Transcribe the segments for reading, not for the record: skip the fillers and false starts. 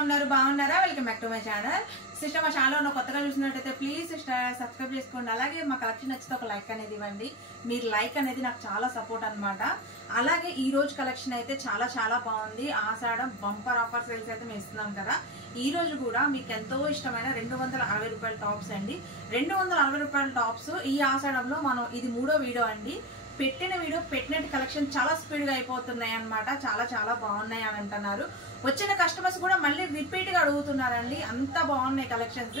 ఉన్నారు బాగున్నారా? Welcome back to my channel. Sister మా ఛానల్ ఉన్న కొత్తగా చూసినట్టయితే ప్లీజ్ సిస్టర్ సబ్స్క్రైబ్ చేసుకోండి. అలాగే మా కలెక్షన్ నచ్చితే ఒక లైక్ అనేది ఇవ్వండి. మీరు లైక్ అనేది నాకు చాలా సపోర్ట్ అనమాట. అలాగే ఈ రోజు కలెక్షన్ అయితే చాలా బాగుంది. ఆషాఢం బంపర్ ఆఫర్ సేల్స్ అయితే మేము ఇస్తున్నాం కదా. ఈ రోజు కూడా మీకు ఎంతో ఇష్టమైన 260 రూపాయల టాప్స్ అండి. 260 రూపాయల టాప్స్ ఈ ఆషాఢంలో మనం ఇది 3వ వీడియో అండి. పెట్టిన వీడియో పెట్టినట్టు కలెక్షన్ చాలా స్పీడ్గా అయిపోతున్నాయి అనమాట. చాలా బాగున్నాయి అని అంటున్నారు. వచ్చిన కస్టమర్స్ కూడా మళ్ళీ రిపీట్గా అడుగుతున్నారండి. అంత బాగున్నాయి కలెక్షన్స్.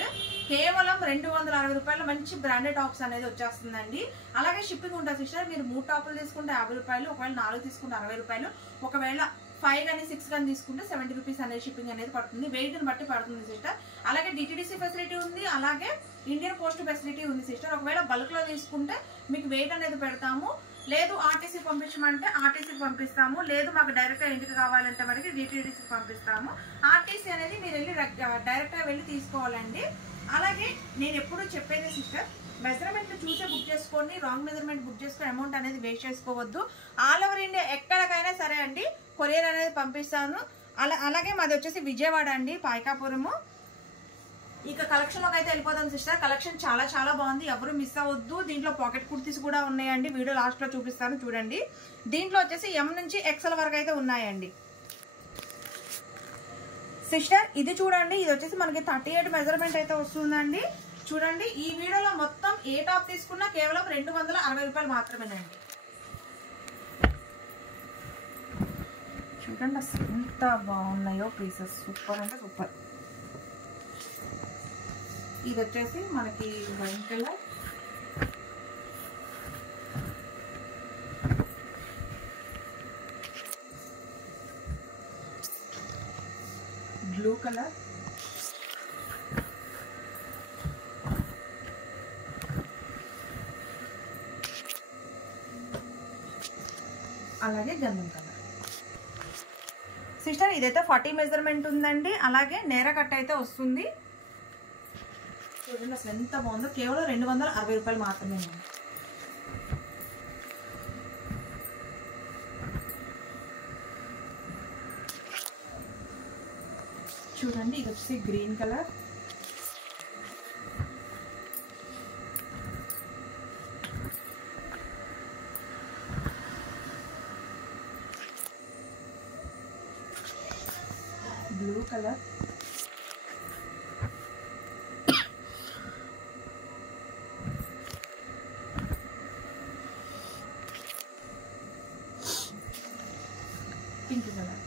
కేవలం 260 రూపాయలు మంచి బ్రాండెడ్ టాప్స్ అనేది వచ్చేస్తుందండి. అలాగే షిప్పింగ్ ఉంటుంది సిస్టర్. మీరు 3 టాపులు తీసుకుంటే 50 రూపాయలు, ఒకవేళ 4 తీసుకుంటే 60 రూపాయలు, ఒకవేళ 5 కానీ 6 కానీ తీసుకుంటే 70 రూపీస్ అనేది షిప్పింగ్ అనేది పడుతుంది. వెయిట్ని బట్టి పడుతుంది సిస్టర్. అలాగే డిటిడిసి ఫెసిలిటీ ఉంది, అలాగే ఇండియన్ పోస్ట్ ఫెసిలిటీ ఉంది సిస్టర్. ఒకవేళ బల్క్లో తీసుకుంటే మీకు వెయిట్ అనేది పెడతాము. లేదు ఆర్టీసీ పంపించమంటే ఆర్టీసీకి పంపిస్తాము. లేదు మాకు డైరెక్ట్గా ఇంటికి కావాలంటే మనకి డిటిడిసికి పంపిస్తాము. ఆర్టీసీ అనేది మీరు వెళ్ళి డైరెక్ట్గా వెళ్ళి తీసుకోవాలండి. అలాగే నేను ఎప్పుడు చెప్పేది సిస్టర్, మెజర్మెంట్ చూసే బుక్ చేసుకోండి. రాంగ్ మెజర్మెంట్ బుక్ చేసుకుని అమౌంట్ అనేది వేస్ట్ చేసుకోవద్దు. ఆల్ ఓవర్ ఇండియా ఎక్కడికైనా సరే అండి కొరియర్ అనేది పంపిస్తాను. అలాగే మాది వచ్చేసి విజయవాడ అండి, పాయకాపురము. ఇక కలెక్షన్లోకి అయితే వెళ్ళిపోతాం సిస్టర్. కలెక్షన్ చాలా బాగుంది, ఎవరు మిస్ అవ్వద్దు. దీంట్లో పాకెట్ కుర్తీస్ కూడా ఉన్నాయండి. వీడియో లాస్ట్లో చూపిస్తాను చూడండి. దీంట్లో వచ్చేసి ఎం నుంచి ఎక్సెల్ వరకు అయితే ఉన్నాయండి సిస్టర్. ఇది చూడండి, ఇది వచ్చేసి మనకి 38 మెజర్మెంట్ అయితే వస్తుందండి. చూడండి, ఈ వీడియోలో మొత్తం ఏ టాప్ తీసుకున్నా కేవలం 260 రూపాయలు మాత్రమేనండి. చూడండి అసలు ఎంత బాగున్నాయో పీసెస్, సూపర్ అంటే సూపర్. ఇది వచ్చేసి మనకి వైట్ కలర్, బ్లూ కలర్, అలాగే గంధం కలర్. సిస్టర్ ఇదైతే 40 మెజర్మెంట్ ఉందండి. అలాగే నేర కట్ అయితే వస్తుంది. చూడండి అసలు ఎంత బాగుందో. కేవలం 260 రూపాయలు మాత్రమే. చూడండి, ఇది వచ్చేసి green colour, blue colour, pink colour.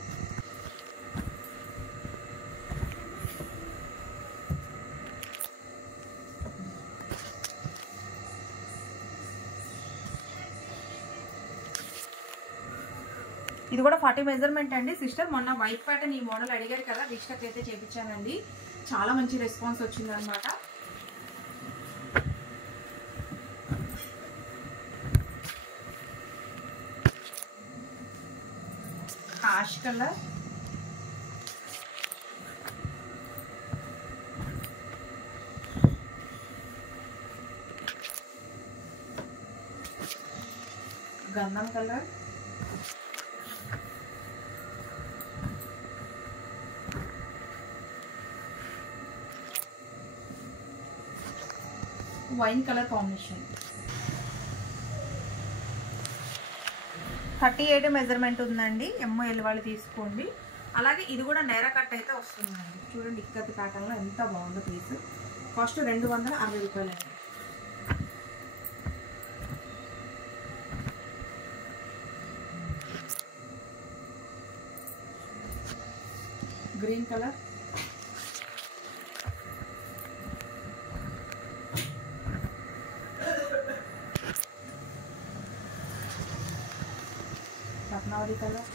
ఇది కూడా 40 మెజర్మెంట్ అండి సిస్టర్. మొన్న వైట్ ప్యాటర్న్ ఈ మోడల్ అడిగారు కదా, రిస్టక్ అయితే చేయించానండి. చాలా మంచి రెస్పాన్స్ వచ్చింది అనమాట. హాష్ కలర్, గంధం colour, wine colour combination. 38 measurement ఉందండి. ఎంఎల్ వాళ్ళు తీసుకోండి. అలాగే ఇది కూడా నేర కట్ అయితే వస్తుందండి. చూడండి ఇక్కత్ ప్యాటర్న్లో ఎంత బాగుందో పీస్. కాస్ట్ 260 రూపాయలు అండి. గ్రీన్ కలర్, రత్నావళి కలర్,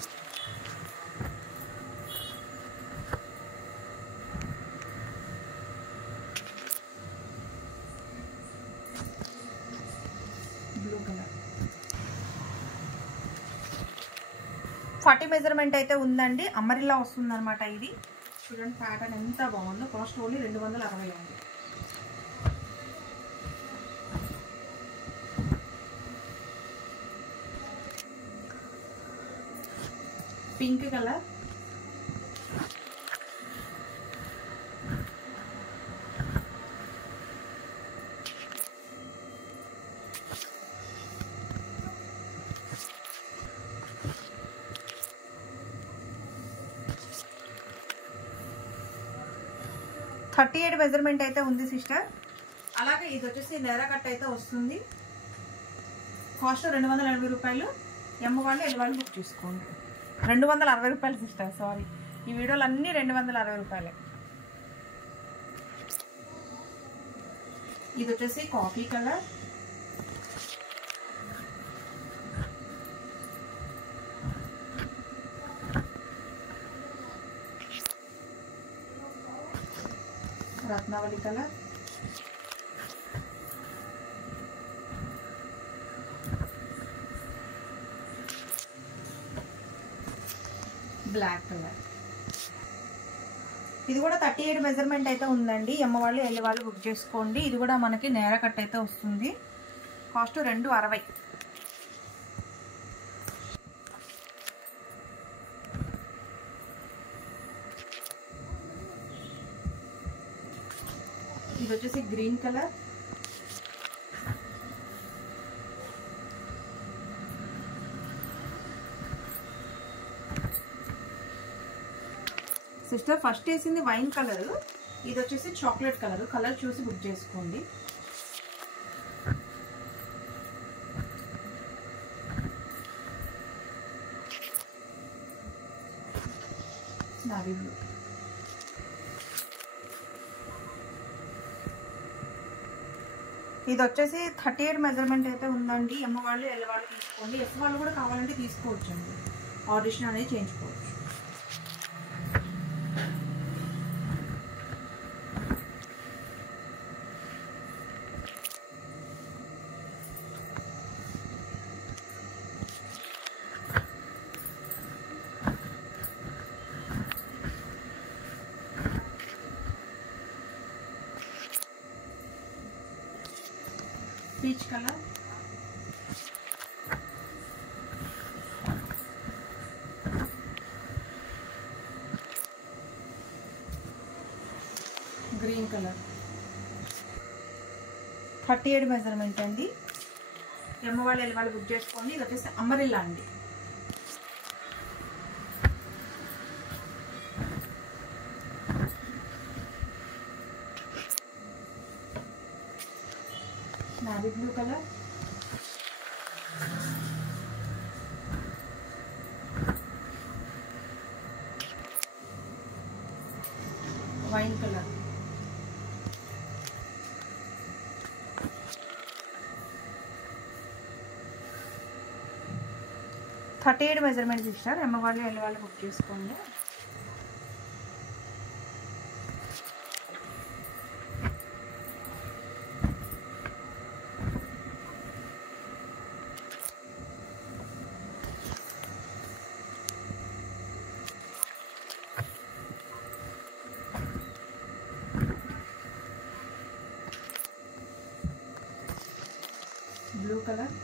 బ్లూ కలర్. 40 మెజర్మెంట్ అయితే ఉందండి. అమరిలా వస్తుంది అనమాట. ఇది చూడండి ప్యాటర్న్ ఎంత బాగుందో. కాస్ట్ ఓన్లీ 260 అండి. పింక్ కలర్, 38 మెజర్మెంట్ అయితే ఉంది సిస్టర్. అలాగే ఇది వచ్చేసి నేర కట్ అయితే వస్తుంది. కాస్ట్ 280 రూపాయలు. ఎమ్ వాళ్ళు ఎల్ వాళ్ళు బుక్ చేసుకోండి. 260 రూపాయలు సిస్టర్, సారీ, ఈ వీడియోలు అన్నీ 260 రూపాయలే. ఇది వచ్చేసి కాఫీ కలర్. రత్నావళి కలర్. Black colour. ఇది కూడా 38 మెజర్మెంట్ అయితే ఉందండి. ఎమ్మ వాళ్ళు ఎల్లి వాళ్ళు బుక్ చేసుకోండి. ఇది కూడా మనకి నేర కట్ అయితే వస్తుంది. కాస్ట్ 260. ఇది వచ్చేసి గ్రీన్ కలర్. సిస్టర్ ఫస్ట్ వేసింది వైన్ కలర్, ఇది వచ్చేసి చాక్లెట్ కలర్. కలర్ చూసి బుక్ చేసుకోండి. Navy blue. ఇది వచ్చేసి 38 మెజర్మెంట్ అయితే ఉందండి. ఎమ్మ వాళ్ళు ఎల్ వాళ్ళు తీసుకోండి. ఎస్ వాళ్ళు కూడా కావాలంటే తీసుకోవచ్చు అండి. ఆడిషన్ అనేది చేయించుకోవచ్చు. Peach colour. Green colour. 38 measurement అండి. ఎమ్మ వాళ్ళు ఎల్ వాళ్ళు బుక్ చేసుకోండి. ఇది వచ్చేసి అంబ్రెల్లా అండి. Navy blue colour. Wine colour. Thirty 38 measurement ఇస్తారు. ఎమ్మ వాళ్ళు ఎల్ వాళ్ళు బుక్ చేసుకోండి. Blue colour.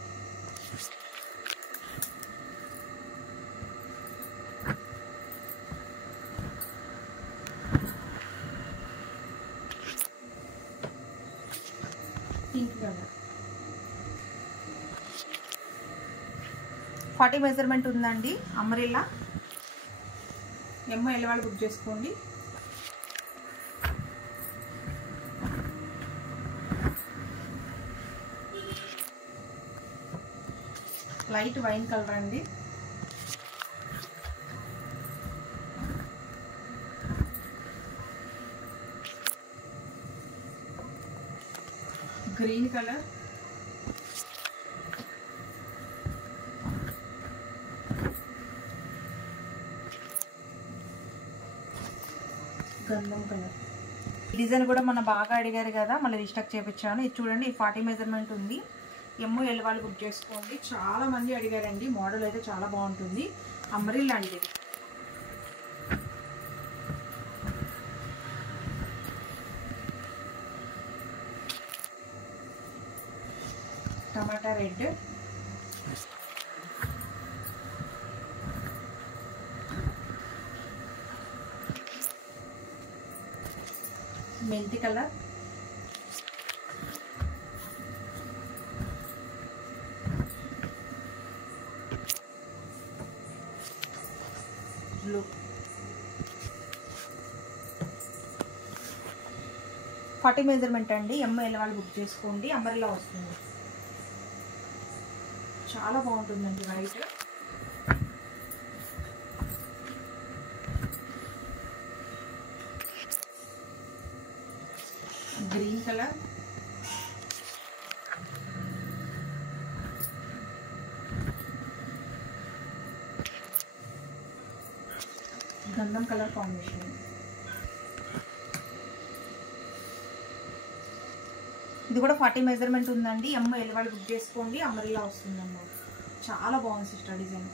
Pink colour. 40 measurement ఉందండి. అంబ్రెల్లా. ఎమ్మ ఎల్ వాళ్ళు బుక్ చేసుకోండి. లైట్ వైన్ కలర్ అండి. Green colour. గంధం కలర్. డిజైన్ కూడా మన బాగా అడిగారు కదా, మళ్ళీ రీస్టాక్ చేయించాను. ఇది చూడండి, 40 మెజర్మెంట్ ఉంది. ఎమ్ము ఎల్ వాళ్ళు బుక్ చేసుకోండి. చాలా మంది అడిగారండి. మోడల్ అయితే చాలా బాగుంటుంది. అంబ్రెల్లా అండి. టమాటా రెడ్. మెంతి కలర్. బ్లూ. 40 మెజర్మెంట్ అండి. ఎంఎల్ వాళ్ళు బుక్ చేసుకోండి. అంబ్రెల్లా వస్తుంది. చాలా బాగుంటుందండి వైట్. గ్రీన్ కలర్, గంధం కలర్ కాంబినేషన్. ఇది కూడా 40 మెజర్మెంట్ ఉందండి. ఎంఎల్ వాళ్ళు బుక్ చేసుకోండి. అంబ్రెల్లా వస్తుందన్నమాట. చాలా బాగుంది sister design.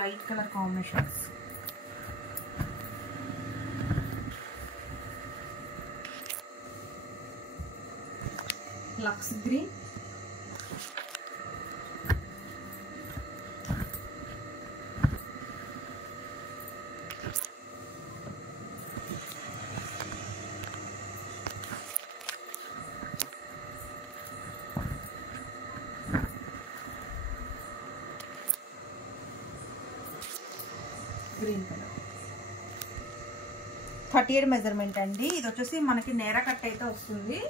Light colour combinations. Lux green, green colour. 38 measurement అండి. ఇది వచ్చేసి మనకి నేరా కట్ అయితే వస్తుంది.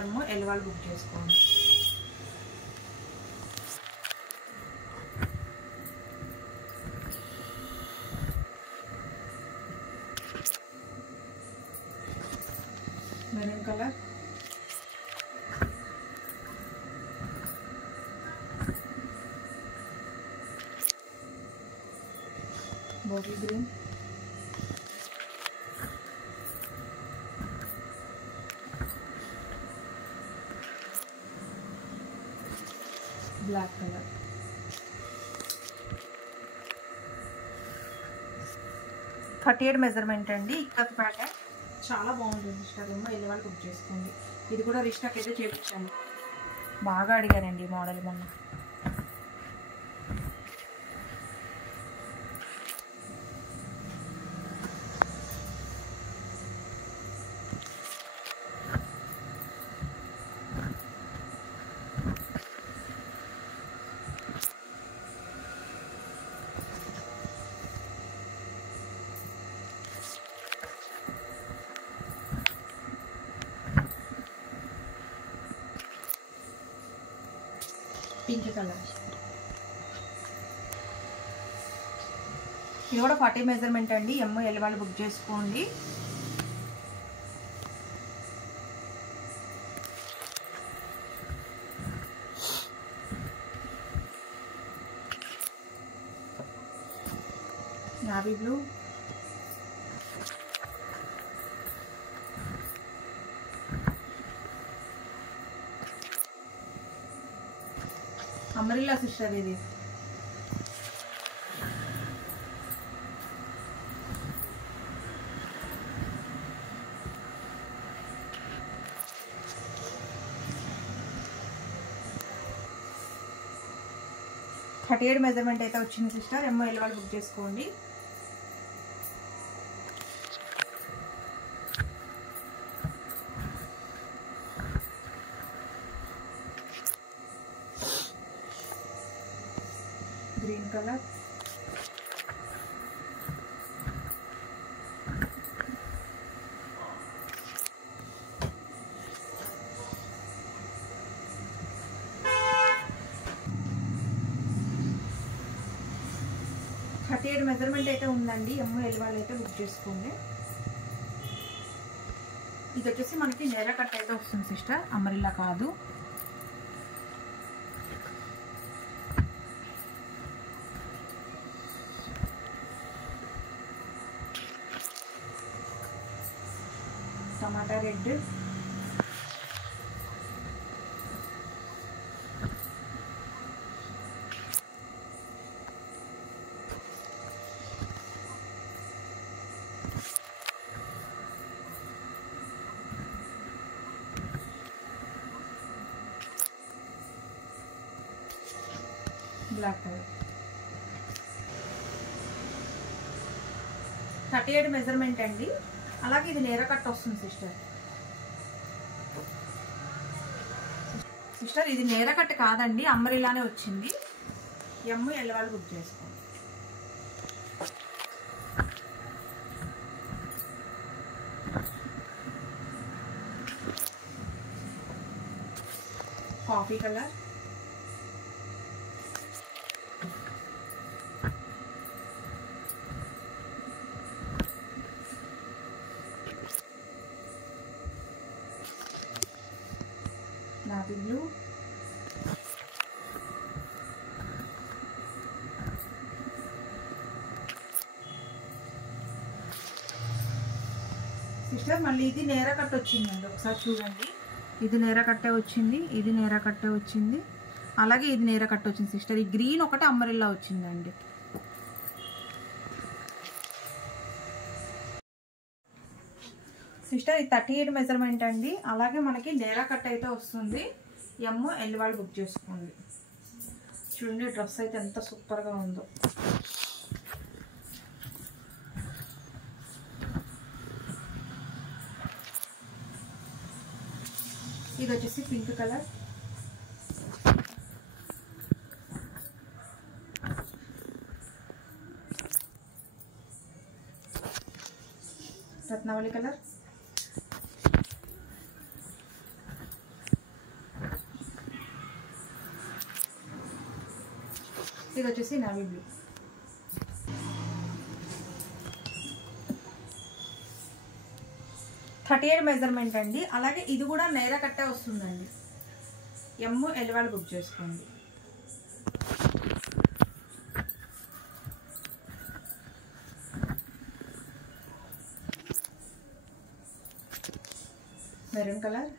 ఎంఎల్ వాళ్ళు బుక్ చేసుకోండి. Maroon colour, bottle green, black colour. Thirty 38 measurement అండి. ఇక్కత్ ప్యాటర్న్ చాలా బాగుంటుంది సిస్టర్. ఎంఎల్ వాళ్ళు బుక్ చేసుకోండి. ఇది కూడా రిస్టాక్ అయితే చేయించాను. బాగా అడిగారండి ఈ మోడల్ మొన్న. Pink colour. ఇది కూడా 40 మెజర్మెంట్ అండి. ఎంఎల్ వాళ్ళు బుక్ చేసుకోండి. Navy blue, umbrella sister. ఇది థర్టీ 38 మెజర్మెంట్ అయితే వచ్చింది సిస్టర్. ఎంఎల్ వాళ్ళు బుక్ చేసుకోండి. గ్రీన్ కలర్, థర్టీ 38 మెజర్మెంట్ అయితే ఉందండి. ఎంఎల్ వాళ్ళు అయితే బుక్ చేసుకోండి. ఇది వచ్చేసి మనకి నేరా కట్ అయితే వస్తుంది సిస్టర్. అంబ్రెల్లా కాదు. టమాటా రెడ్, బ్లాక్ కలర్. 38 మెజర్మెంట్ అండి. అలాగే ఇది నేరా కట్ వస్తుంది సిస్టర్. సిస్టర్ ఇది నేరా కట్ కాదండి, అంబ్రెల్లానే వచ్చింది. ఎంఎల్ వాళ్ళు బుక్ చేసుకోండి. Coffee colour, navy blue, sister మళ్ళీ ఇది నేరా కట్ వచ్చిందండి, ఒకసారి చూడండి. ఇది నేరా కట్టే వచ్చింది, ఇది నేరా కట్టే వచ్చింది, అలాగే ఇది నేరా కట్ వచ్చింది సిస్టర్. ఈ గ్రీన్ ఒకటి అంబ్రెల్లా వచ్చిందండి. సిస్టర్ ఇది 38 మెజర్మెంట్ అండి. అలాగే మనకి నేరా కట్ అయితే వస్తుంది. ML వాళ్ళు బుక్ చేసుకోండి. చూడండి డ్రెస్ అయితే ఎంత సూపర్గా ఉందో. ఇది వచ్చేసి పింక్ కలర్, రత్నావళి కలర్, ఇది వచ్చేసి నావీ బ్లూ. $38 మెజర్మెంట్ అండి. అలాగే ఇది కూడా నేరా కట్టే వస్తుందండి. ML వాళ్ళు బుక్ చేసుకోండి. మెరూన్ కలర్,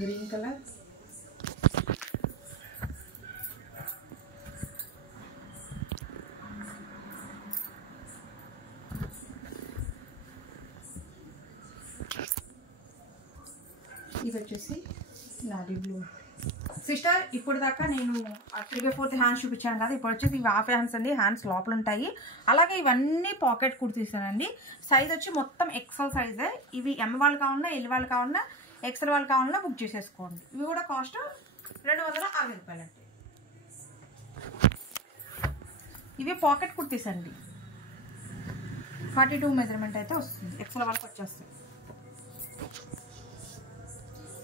గ్రీన్ కలర్, ఇది వచ్చేసి నావీ బ్లూ. సిస్టర్ ఇప్పుడు దాకా నేను 3/4 హ్యాండ్స్ చూపించాను కదా, ఇప్పుడు వచ్చేసి ఇవి హాఫ్ హ్యాండ్స్ అండి. హ్యాండ్స్ లోపల ఉంటాయి. అలాగే ఇవన్నీ పాకెట్ కుర్తీసానండి. సైజ్ వచ్చి మొత్తం XL సైజే. ఇవి M వాళ్ళు కావాలన్నా, L వాళ్ళు కావాలన్నా, XL వాళ్ళు కావాలన్నా బుక్ చేసేసుకోండి. ఇవి కూడా కాస్ట్ 260 రూపాయలు అండి. ఇవి పాకెట్ కుర్తీస్ అండి. 42 మెజర్మెంట్ అయితే వస్తుంది. XL వాళ్ళకి వచ్చేస్తాయి.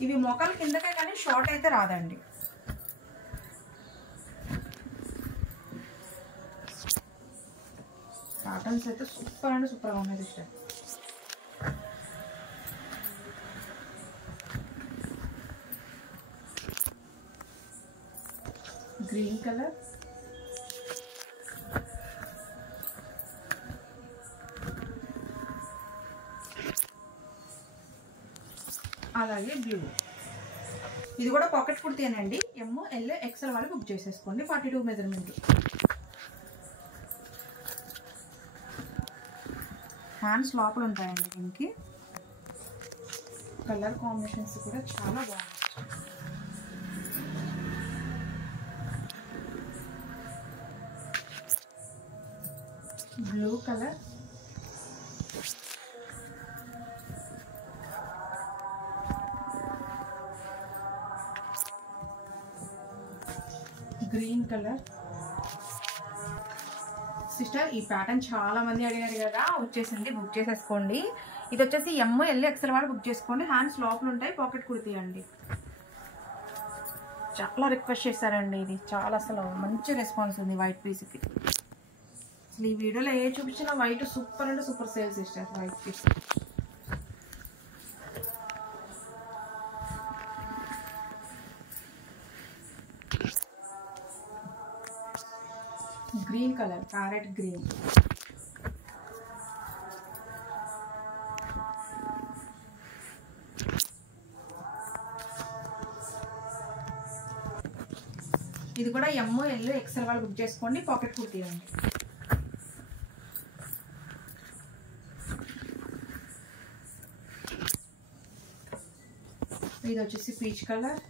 ఇవి మొక్కలు కిందకే కానీ షార్ట్ అయితే రాదండి. కాటన్స్ అయితే సూపర్ అంటే సూపర్గా ఉన్నాయి సిస్టర్. గ్రీన్ కలర్, అలాగే బ్లూ. ఇది కూడా పాకెట్ కుర్తీనండి. ML XL వాళ్ళు బుక్ చేసేసుకోండి. 42 మెజర్మెంట్. హ్యాండ్స్ లోపల ఉంటాయండి. దీనికి కలర్ కాంబినేషన్స్ కూడా చాలా బాగుంటాయి. Blue colour, green colour. Sister ఈ ప్యాటర్న్ చాలా మంది అడిగారు కదా, వచ్చేసింది, బుక్ చేసేసుకోండి. ఇది వచ్చేసి ML XL వాళ్ళు బుక్ చేసుకోండి. హ్యాండ్స్ లోపల ఉంటాయి, పాకెట్ కుర్తీ అండి. చాలా రిక్వెస్ట్ చేశారండి. ఇది చాలా అసలు మంచి రెస్పాన్స్ ఉంది వైట్ పీస్కి. అసలు ఈ వీడియోలో ఏ చూపించినా వైట్ సూపర్ అంటే super sale sister. White piece green colour, parrot green. ఇది కూడా ML XL వాళ్ళు బుక్ చేసుకోండి. పాకెట్ కుర్తీ అండి. ఇది వచ్చేసి పీచ్ కలర్,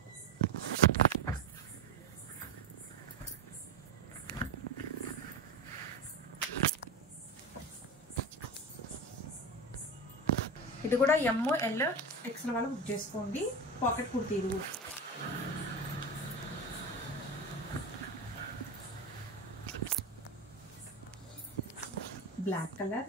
ఇది కూడా ML XL వాళ్ళు బుక్ చేసుకోండి. పాకెట్ కుర్తీ. ఇది కూడా black colour,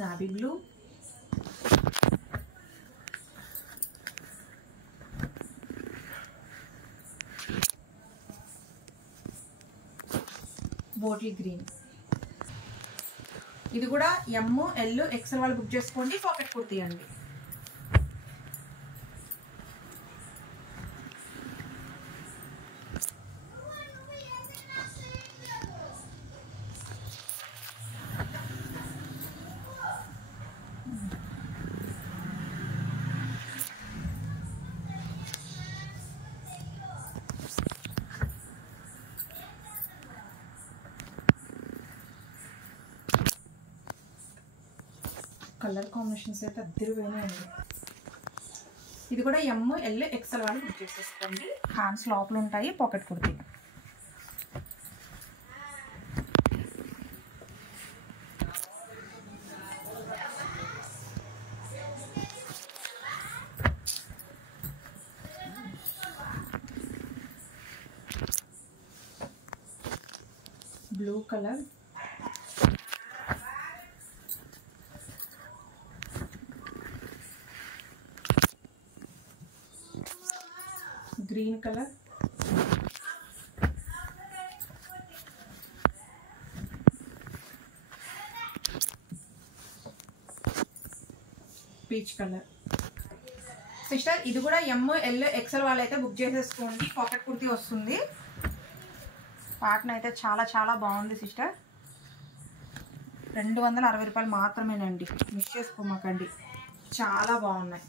navy blue, bottle green. ఇది కూడా ఎమ్ ఎల్ ఎక్సెల్ వాళ్ళు బుక్ చేసుకోండి. పాకెట్ కుర్తీ అండి. కలర్ కాంబినేషన్స్ అయితే అద్దరిపోయినాయండి. ఇది కూడా ఎమ్ ఎల్ ఎక్సెల్ వాళ్ళు బుక్ చేసేసుకోండి. హ్యాండ్స్ లోపల ఉంటాయి. Pocket kurti. Blue colour, green colour, peach colour. Sister ఇది కూడా ఎమ్ ఎల్ ఎక్సెల్ వాళ్ళైతే బుక్ చేసేసుకోండి. పాకెట్ కుర్తీ వస్తుంది. ప్యాటర్న్ అయితే చాలా చాలా బాగుంది సిస్టర్. 260 రూపాయలు మాత్రమేనండి. మిస్ చేసుకోమాకండి. చాలా బాగున్నాయి.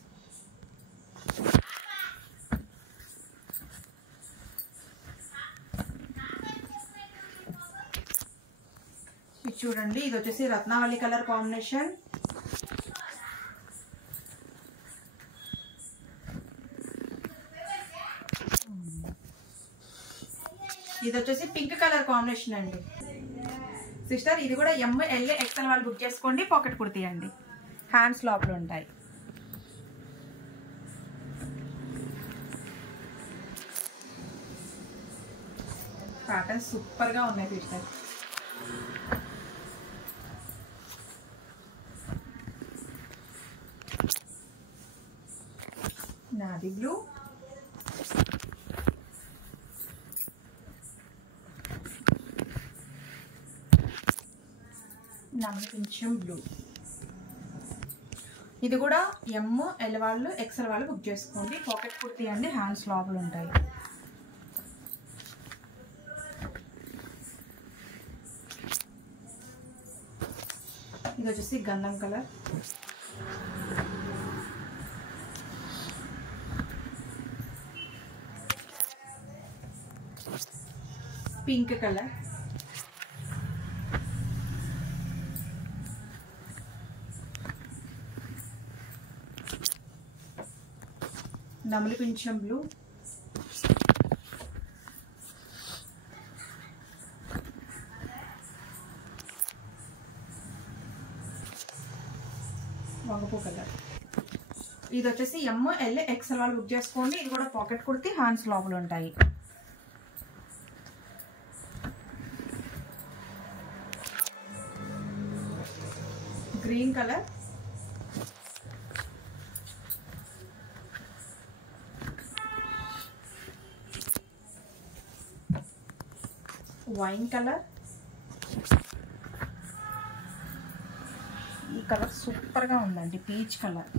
ఇది చూడండి. ఇది వచ్చేసి రత్నావళి కలర్ కాంబినేషన్. ఇది వచ్చేసి పింక్ కలర్ కాంబినేషన్ అండి. సిస్టర్ ఇది కూడా ఎమ్ ఎల్ ఎక్సెల్ వాళ్ళు బుక్ చేసుకోండి. పాకెట్ కుర్తీ అండి. హ్యాండ్స్ లోపల ఉంటాయి. ప్యాటర్న్స్ సూపర్ గా ఉన్నాయి సిస్టర్. నాది బ్లూ, కొంచెం బ్లూ. ఇది కూడా ఎమ్ ఎల్ వాళ్ళు ఎక్సెల్ వాళ్ళు బుక్ చేసుకోండి. పాకెట్ కుర్తీ అండి. హ్యాండ్స్ లోపల ఉంటాయి. ఇది వచ్చేసి గంధం కలర్, పింక్ కలర్, నమలి పింఛం బ్లూ, వంగపూ కలర్. ఇది వచ్చేసి ఎమ్ ఎల్ ఎక్సెల్ వాళ్ళు బుక్ చేసుకోండి. ఇది కూడా పాకెట్ కుర్తీ. హ్యాండ్స్ లోపల ఉంటాయి. Green colour, wine colour. ఈ కలర్ సూపర్ గా ఉందండి. Peach colour.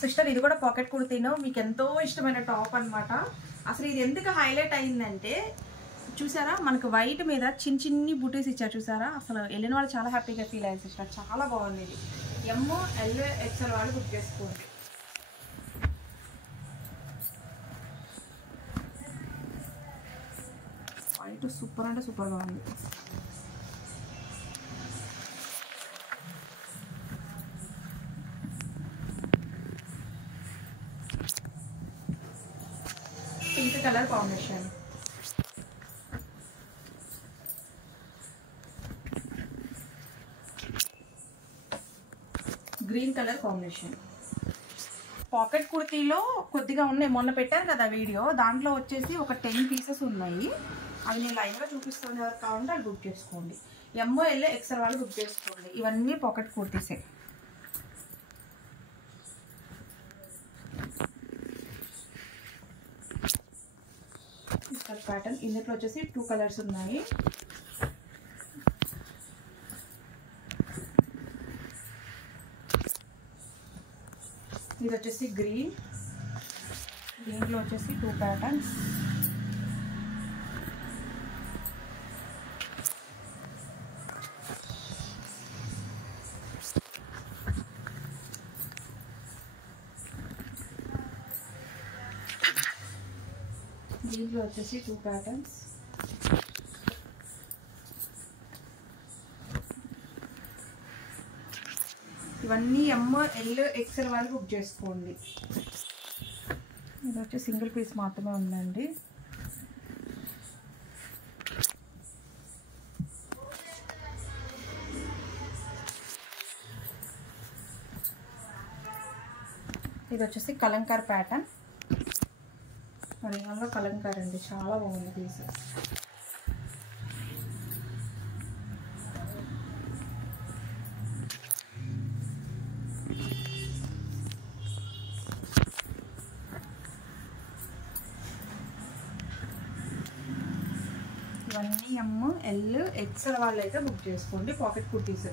సిస్టర్ ఇది కూడా పాకెట్ కుర్తీను. మీకు ఎంతో ఇష్టమైన టాప్ అన్నమాట. అసలు ఇది ఎందుకు హైలైట్ అయిందంటే చూసారా, మనకు వైట్ మీద చిన్న చిన్ని బుటీస్ ఇచ్చారు చూసారా. అసలు వెళ్ళిన వాళ్ళు చాలా హ్యాపీగా ఫీల్ అయ్యారు సిస్టర్. చాలా బాగుంది. ఇది ఎమ్ ఎల్ ఎక్సెల్ వాళ్ళు బుక్ చేసుకోండి. వైట్ సూపర్ అంటే సూపర్గా ఉంది. Pink colour combination. Colour combination. Pocket కుర్తీలో కొద్దిగా ఉన్నాయి, మొన్న పెట్టాను కదా వీడియో, దాంట్లో వచ్చేసి ఒక 10 పీసెస్ ఉన్నాయి. అవి నేను లైన్గా చూపిస్తాను, ఎవరు కావాలంటే వాళ్ళు బుక్ చేసుకోండి. ML XL వాళ్ళు బుక్ చేసుకోండి. ఇవన్నీ పాకెట్ కుర్తీసే. ఇక్కడ ప్యాటర్న్ ఇందులో వచ్చేసి 2 కలర్స్ ఉన్నాయి. ఇది వచ్చేసి గ్రీన్, దీంట్లో వచ్చేసి 2 ప్యాటర్న్స్. దీంట్లో వచ్చేసి 2 ప్యాటర్న్స్. ఇవన్నీ ML XL వాళ్ళు బుక్ చేసుకోండి. ఇది వచ్చి సింగిల్ పీస్ మాత్రమే ఉందండి. ఇది వచ్చేసి కలంకార్ ప్యాటర్న్, ఒరిజినల్గా కలంకార్ అండి, చాలా బాగుంది పీస్. ఇవన్నీ ML XL వాళ్ళు అయితే బుక్ చేసుకోండి, పాకెట్ కుర్తీస్.